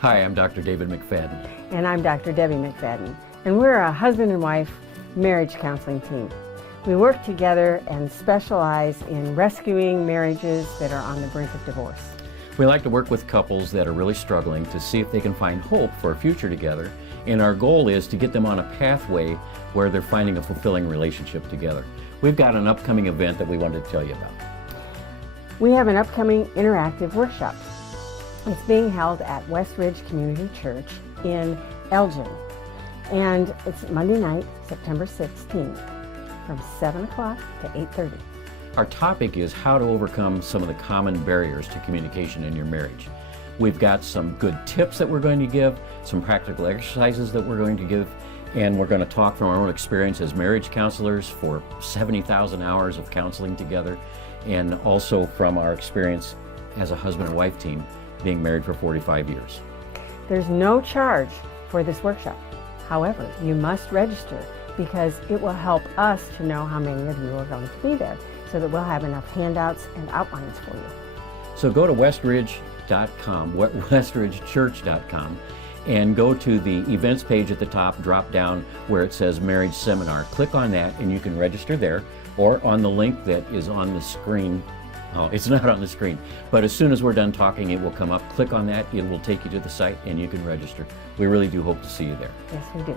Hi, I'm Dr. David McFadden. And I'm Dr. Debbie McFadden. And we're a husband and wife marriage counseling team. We work together and specialize in rescuing marriages that are on the brink of divorce. We like to work with couples that are really struggling to see if they can find hope for a future together. And our goal is to get them on a pathway where they're finding a fulfilling relationship together. We've got an upcoming event that we wanted to tell you about. We have an upcoming interactive workshop. It's being held at West Ridge Community Church in Elgin. And it's Monday night, September 16th, from 7 o'clock to 8:30. Our topic is how to overcome some of the common barriers to communication in your marriage. We've got some good tips that we're going to give, some practical exercises that we're going to give, and we're going to talk from our own experience as marriage counselors for 70,000 hours of counseling together, and also from our experience as a husband and wife team being married for 45 years. There's no charge for this workshop. However, you must register because it will help us to know how many of you are going to be there so that we'll have enough handouts and outlines for you. So go to westridge.com, westridgechurch.com, and go to the events page at the top, drop down where it says Marriage Seminar. Click on that and you can register there, or on the link that is on the screen. Oh, it's not on the screen, but as soon as we're done talking, it will come up. Click on that, it will take you to the site and you can register. We really do hope to see you there. Yes, we do.